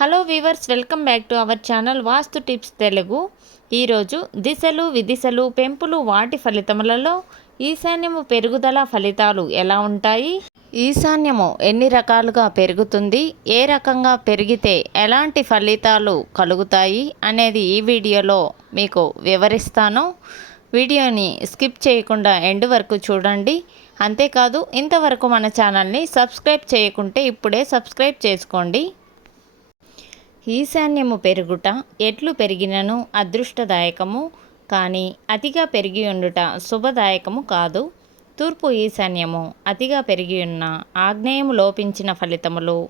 Hello viewers welcome back to our channel Vastu tips Telugu. ఈరోజు దిశలు విదిశలు పెంపులు వాటి ఫలితములలో ఈశాన్యము పెరుగుదల ఫలితాలు ఎలా ఉంటాయి? ఈశాన్యము ఎన్ని రకాలుగా పెరుగుతుంది? ఏ రకంగా పెరిగితే ఎలాంటి ఫలితాలు కలుగుతాయి అనేది ఈ వీడియోలో మీకు వివరిస్తాను. వీడియోని స్కిప్ చేయకుండా ఎండ్ వరకు చూడండి. అంతేకాదు ఇంతవరకు మన ఛానల్ని సబ్స్క్రైబ్ చేయకుంటే ఇప్పుడే సబ్స్క్రైబ్ చేసుకోండి. ఈశాన్యము పెరుగుట ఎట్లు పెరిగినను అదృష్టదాయకము కానీ అతిగా పెరిగి ఉండుట శుభదాయకము కాదు. తూర్పు ఈశాన్యము అతిగా పెరిగి ఉన్న ఆగ్నేయము లోపించిన ఫలితములు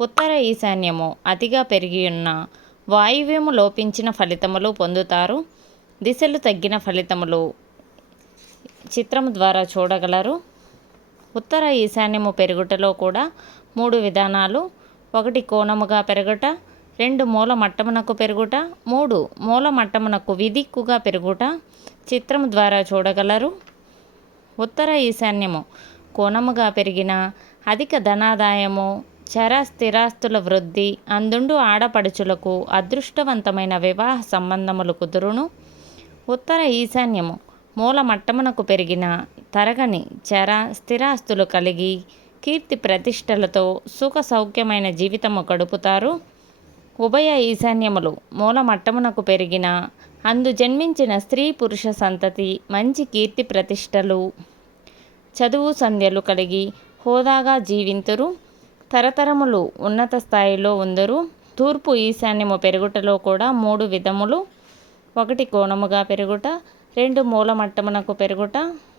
ఉత్తర ఈశాన్యము అతిగా పెరిగి ఉన్న వాయువ్యము లోపించిన ఫలితములు పొందుతారు. దిశలు తగ్గిన ఫలితములు చిత్రము ద్వారా చూడగలరు. ఉత్తర ఈశాన్యము పెరుగుటలో కూడా మూడు విధానాలు. ఒకటి కోణముగా పెరుగుట రెండు మూల మట్టమునకు పెరుగుట మూడు మూల మట్టమునకు విదిక్కుగా పెరుగుట చిత్రం ద్వారా చూడగలరు. ఉత్తర ఈశాన్యము కోణముగా పెరిగిన అధిక ధనాదాయము చర స్థిరాస్తుల వృద్ధి అందుండు ఆడపడుచులకు అదృష్టవంతమైన వివాహ సంబంధములు కుదురును. ఉత్తర ఈశాన్యము మూల మట్టమునకు పెరిగిన తరగని చర స్థిరాస్తులు కలిగి కీర్తి ప్రతిష్టలతో సుఖ సౌఖ్యమైన జీవితము గడుపుతారు. ఉభయ ఈశాన్యములు మూలమట్టమునకు పెరిగిన అందు జన్మించిన స్త్రీ పురుష సంతతి మంచి కీర్తి ప్రతిష్టలు. చదువు సంధ్యలు కలిగి హోదాగా జీవింతురు. తరతరములు ఉన్నత స్థాయిలో ఉందరు. తూర్పు ఈశాన్యము పెరుగుటలో కూడా మూడు విధములు. ఒకటి కోణముగా పెరుగుట రెండు మూలమట్టమునకు పెరుగుట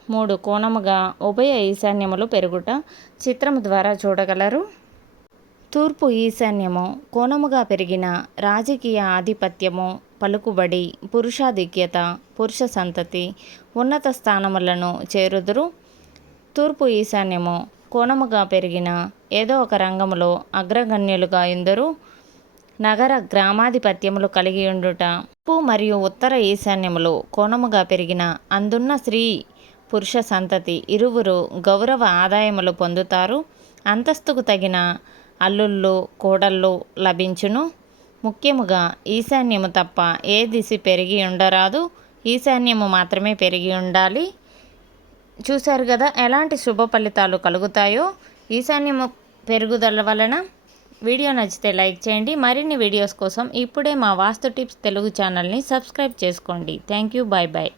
మూడు కోణముగా ఉభయ ఈశాన్యములు పెరుగుట. చిత్రము ద్వారా చూడగలరు. తూర్పు ఈశాన్యము కోణముగా పెరిగిన రాజకీయ ఆధిపత్యము పలుకుబడి పురుషాధిక్యత పురుష సంతతి ఉన్నత స్థానములను చేరుదురు. తూర్పు ఈశాన్యము కోణముగా పెరిగిన ఏదో ఒక రంగములో అగ్రగణ్యులుగా ఎందరు నగర గ్రామాధిపత్యములు కలిగి ఉండుట తూర్పు మరియు ఉత్తర ఈశాన్యములు కోణముగా పెరిగిన అందున్న స్త్రీ పురుష సంతతి ఇరువురు గౌరవ ఆదాయములు పొందుతారు. అంతస్తుకు తగిన అల్లుళ్ళు కోడళ్ళు లభించును. ముఖ్యముగా ఈశాన్యము తప్ప ఏ దిశ పెరిగి ఉండరాదు. ఈశాన్యము మాత్రమే పెరిగి ఉండాలి. చూశారు కదా ఎలాంటి శుభ ఫలితాలు కలుగుతాయో? ఈశాన్యము పెరుగుదల వలన వీడియో నచ్చితే లైక్ చేయండి. మరిన్ని వీడియోస్ కోసం ఇప్పుడే మా వాస్తు టిప్స్ తెలుగు ఛానల్ని సబ్స్క్రైబ్ చేసుకోండి. Thank you. Bye bye.